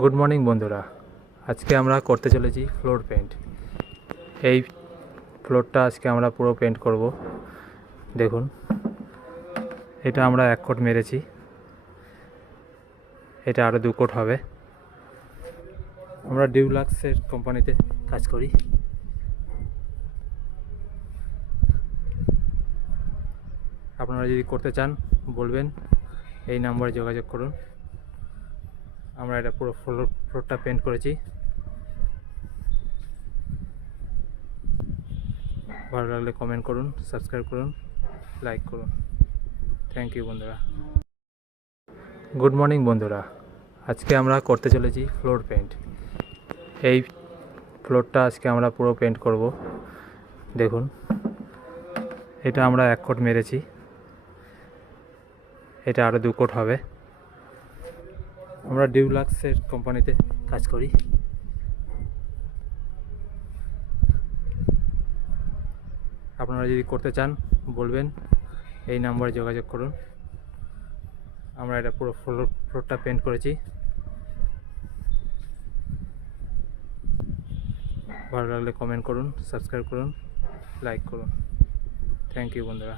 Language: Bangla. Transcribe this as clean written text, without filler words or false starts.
গুড মর্নিং বন্ধুরা, আজকে আমরা করতে চলেছি ফ্লোর পেন্ট। এই ফ্লোরটা আজকে আমরা পুরো পেন্ট করব। দেখুন, এটা আমরা 1 কোট মেরেছি, এটা আরও 2 কোট হবে। আমরা ডিউলাক্সের কোম্পানিতে কাজ করি। আপনারা যদি করতে চান বলবেন, এই নাম্বারে যোগাযোগ করুন। আমরা এটা পুরো ফ্লোরটা পেন্ট করেছি। ভালো লাগলে কমেন্ট করুন, সাবস্ক্রাইব করুন, লাইক করুন। থ্যাংক ইউ বন্ধুরা। গুড মর্নিং বন্ধুরা, আজকে আমরা করতে চলেছি ফ্লোর পেন্ট। এই ফ্লোরটা আজকে আমরা পুরো পেন্ট করব। দেখুন, এটা আমরা 1 কোট মেরেছি, এটা আরও 2 কোট হবে। আমরা ডিউলাক্সের কোম্পানিতে কাজ করি। আপনারা যদি করতে চান বলবেন, এই নাম্বারে যোগাযোগ করুন। আমরা এটা পুরো ফ্লোরটা পেন্ট করেছি। ভালো লাগলে কমেন্ট করুন, সাবস্ক্রাইব করুন, লাইক করুন। থ্যাংক ইউ বন্ধুরা।